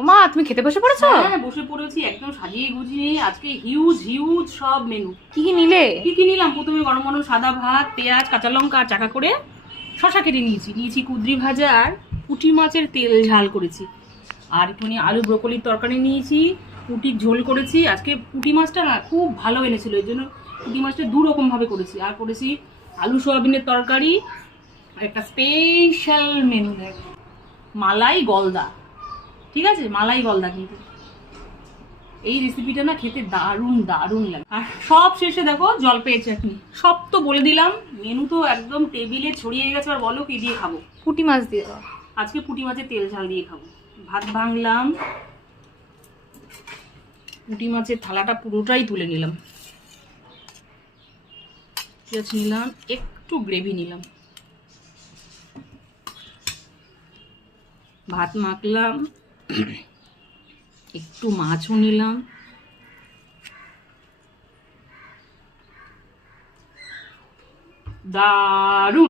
ওমা তুমি খেতে বসে পড়েছো? হ্যাঁ বসে পড়েছি, একদম সাজিয়ে গুজিয়ে। আজকে হিউজ হিউজ সব মেনু। কি কি নিলে? কি কি নিলাম? প্রথমে গরম গরম সাদা ভাত, পেঁয়াজ, কাঁচা লঙ্কা আর চাকা করে শশা কেটে নিয়েছি কুঁদরি ভাজা আর পুঁটি মাছের তেল ঝাল করেছি। আর একটুখানি আলু ব্রোকলির তরকারি নিয়েছি, পুঁটির ঝোল করেছি। আজকে পুঁটি মাছটা না খুব ভালো এনেছিল, এর জন্য পুঁটি মাছটা দু রকম ভাবে করেছি। আর করেছি আলু সোয়াবিনের তরকারি আর একটা স্পেশাল মেনু দেখ, মালাই গলদা। ঠিক আছে, মালাই গলদা। কিন্তু এই রেসিপিটা না খেতে দারুণ দারুণ লাগে। আর সব শেষে দেখো জলপাইয়ের চাটনি। সব তো বলে দিলাম, মেনু তো একদম টেবিলে ছড়িয়ে গেছে। আর বলো কি দিয়ে খাবো? পুঁটি মাছ দিয়ে দাও। আজকে পুঁটি মাছের তেল ঝাল দিয়ে খাবো। ভাত ভাঙলাম, পুঁটি মাছের থালাটা পুরোটাই তুলে নিলাম, পেঁয়াজ নিলাম, একটু গ্রেভি নিলাম, ভাত মাখলাম, একটু মাছও নিলাম, দারুণ।